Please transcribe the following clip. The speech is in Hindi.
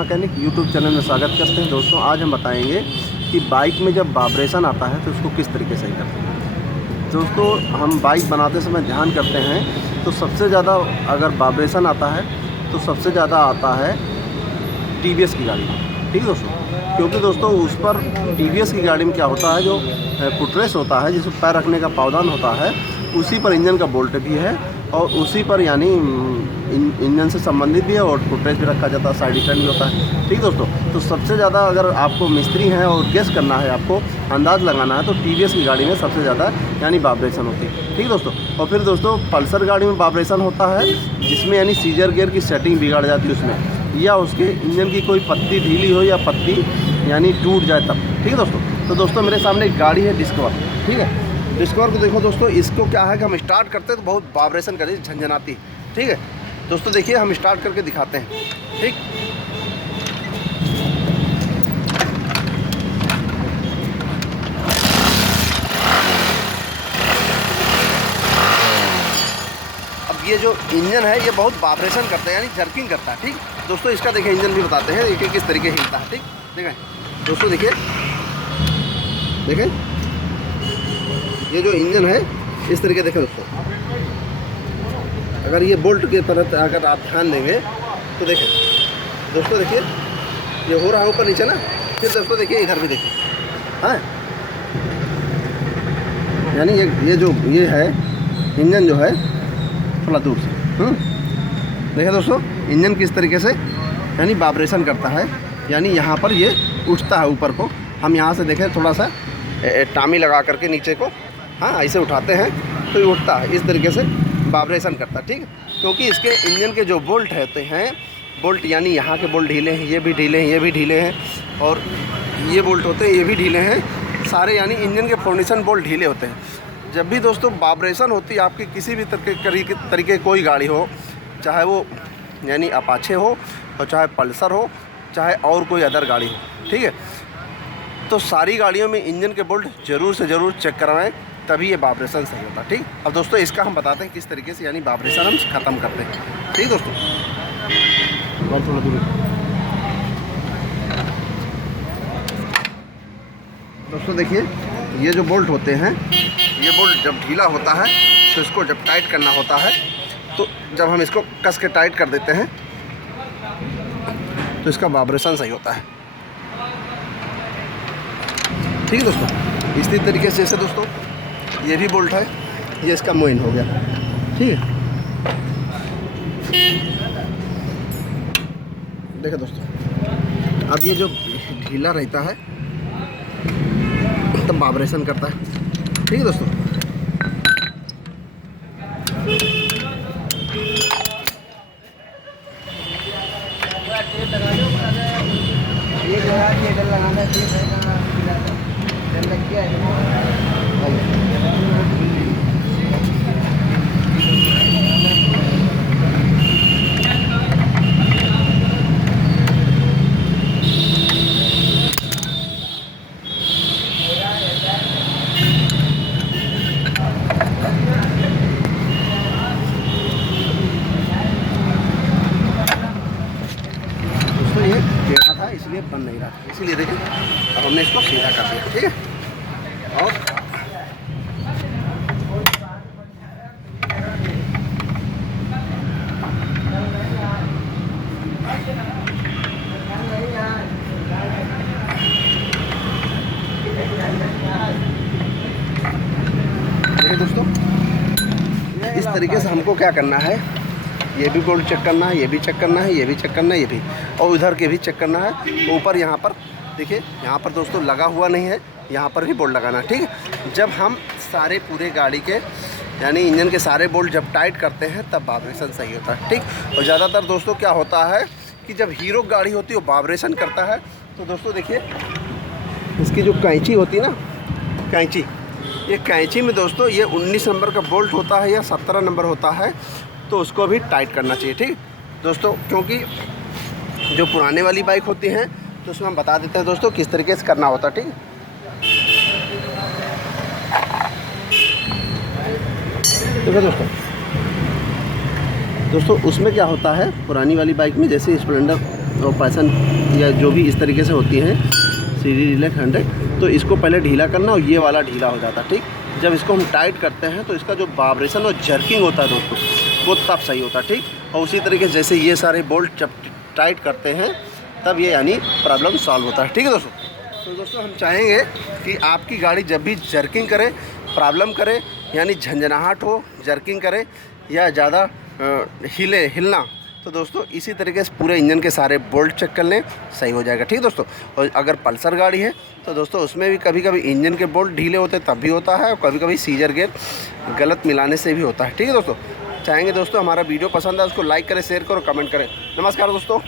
मैकेनिक यूट्यूब चैनल में स्वागत करते हैं। दोस्तों आज हम बताएंगे कि बाइक में जब वाइब्रेशन आता है तो उसको किस तरीके से करते हैं। दोस्तों हम बाइक बनाते समय ध्यान करते हैं तो सबसे ज़्यादा अगर वाइब्रेशन आता है तो सबसे ज़्यादा आता है टीवीएस की गाड़ी में। ठीक है दोस्तों, क्योंकि दोस्तों उस पर टीवीएस की गाड़ी में क्या होता है, जो फुटरेस्ट होता है जिसमें पैर रखने का पावदान होता है, उसी पर इंजन का बोल्ट भी है और उसी पर यानी इंजन से संबंधित भी है और फुटरेस्ट भी रखा जाता है, साइड स्टैंड भी होता है। ठीक दोस्तों, तो सबसे ज़्यादा अगर आपको मिस्त्री हैं और गेस करना है, आपको अंदाज़ लगाना है तो टीवीएस की गाड़ी में सबसे ज़्यादा यानी वाइब्रेशन होती है। ठीक दोस्तों, और फिर दोस्तों पल्सर गाड़ी में वाइब्रेशन होता है जिसमें यानी सीजर गियर की सेटिंग बिगड़ जाती है उसमें, या उसके इंजन की कोई पत्ती ढीली हो या पत्ती यानी टूट जाए तब। ठीक है दोस्तों, तो दोस्तों मेरे सामने एक गाड़ी है डिस्कवर। ठीक है, डिस्कवर को देखो दोस्तों, इसको क्या है कि हम स्टार्ट करते हैं तो बहुत वाइब्रेशन करी झंझनाती। ठीक है दोस्तों, देखिए हम स्टार्ट करके दिखाते हैं। ठीक, अब ये जो इंजन है ये बहुत वाइब्रेशन करता है यानी जर्किंग करता है। ठीक दोस्तों, इसका देखिए इंजन भी बताते हैं देखिए किस तरीके हिलता है। ठीक देखें दोस्तों, देखिए देखें ये जो इंजन है इस तरीके देखें दोस्तों, अगर ये बोल्ट के तरह अगर आप ध्यान देंगे तो देखें दोस्तों, देखिए ये हो रहा है ऊपर नीचे ना। फिर दोस्तों देखिए इधर भी देखिए, हाँ यानी ये जो ये है इंजन जो है थोड़ा दूर से देखिए दोस्तों, इंजन किस तरीके से यानी वाइब्रेशन करता है, यानी यहाँ पर ये उठता है ऊपर को। हम यहाँ से देखें थोड़ा सा टामी लगा करके नीचे को, हाँ ऐसे उठाते हैं तो ये उठता है, इस तरीके से वाइब्रेशन करता है। ठीक, क्योंकि इसके इंजन के जो बोल्ट रहते हैं, बोल्ट यानी यहाँ के बोल्ट ढीले हैं, ये भी ढीले हैं, ये भी ढीले हैं, और ये बोल्ट होते हैं ये भी ढीले हैं, सारे यानी इंजन के फाउंडेशन बोल्ट ढीले होते हैं। जब भी दोस्तों वाइब्रेशन होती है आपकी किसी भी तरीके कोई गाड़ी हो, चाहे वो यानी अपाचे हो और चाहे पल्सर हो, चाहे और कोई अदर गाड़ी हो, ठीक है, तो सारी गाड़ियों में इंजन के बोल्ट ज़रूर से ज़रूर चेक करवाएं, तभी ये वाइब्रेशन सही होता है। ठीक, अब दोस्तों इसका हम बताते हैं किस तरीके से यानी वाइब्रेशन हम ख़त्म करते हैं। ठीक दोस्तों, और थोड़ा दूर दोस्तों देखिए ये जो बोल्ट होते हैं, ये बोल्ट जब ढीला होता है तो इसको जब टाइट करना होता है, तो जब हम इसको कस के टाइट कर देते हैं तो इसका वाइब्रेशन सही होता है। ठीक है दोस्तों, इसी तरीके से जैसे दोस्तों ये भी बोल्ट है, ये इसका मोइन हो गया। ठीक है, देखो दोस्तों, अब ये जो ढीला रहता है तब वाइब्रेशन करता है। ठीक है दोस्तों, ये जो है ये डल लगाना दोस्तों, ये टेढ़ा था इसलिए बन नहीं रहा, इसीलिए देखिए अब हमने इसको सीधा कर दिया। ठीक है, और देखिए दोस्तों, इस तरीके से हमको क्या करना है, ये भी बोल्ट चेक करना है, ये भी चेक करना है, ये भी चेक करना है, ये भी, और उधर के भी चेक करना है। ऊपर यहाँ पर देखिए, यहाँ पर दोस्तों लगा हुआ नहीं है, यहाँ पर भी बोल्ट लगाना है। ठीक है, जब हम सारे पूरे गाड़ी के यानी इंजन के सारे बोल्ट जब टाइट करते हैं तब वाइब्रेशन सही होता है। ठीक, और ज़्यादातर दोस्तों क्या होता है कि जब हीरो गाड़ी होती है वो वाइब्रेशन करता है, तो दोस्तों देखिए इसकी जो कैंची होती है ना, कैंची, ये कैंची में दोस्तों ये 19 नंबर का बोल्ट होता है या 17 नंबर होता है, तो उसको भी टाइट करना चाहिए। ठीक दोस्तों, क्योंकि जो पुराने वाली बाइक होती हैं तो उसमें हम बता देते हैं दोस्तों किस तरीके से करना होता है। ठीक, ठीक है दोस्तों उसमें क्या होता है, पुरानी वाली बाइक में जैसे स्प्लेंडर और पैसन या जो भी इस तरीके से होती हैं सीडी डीलक्स 100, तो इसको पहले ढीला करना और ये वाला ढीला हो जाता है। ठीक, जब इसको हम टाइट करते हैं तो इसका जो वाइब्रेशन और जर्किंग होता है दोस्तों, वो तब सही होता है। ठीक, और उसी तरीके से जैसे ये सारे बोल्ट जब टाइट करते हैं तब ये यानी प्रॉब्लम सॉल्व होता है। ठीक है दोस्तों। तो दोस्तों हम चाहेंगे कि आपकी गाड़ी जब भी जर्किंग करे, प्रॉब्लम करे, यानी झंझनाहट हो, जर्किंग करे या ज़्यादा हिलना, तो दोस्तों इसी तरीके से पूरे इंजन के सारे बोल्ट चेक कर लें, सही हो जाएगा। ठीक दोस्तों। और अगर पल्सर गाड़ी है तो दोस्तों उसमें भी कभी कभी इंजन के बोल्ट ढीले होते हैं, तब भी होता है, और कभी कभी सीजर गेयर गलत मिलाने से भी होता है। ठीक है दोस्तों। चाहेंगे दोस्तों हमारा वीडियो पसंद है उसको लाइक करें, शेयर करो, कमेंट करें। नमस्कार दोस्तों।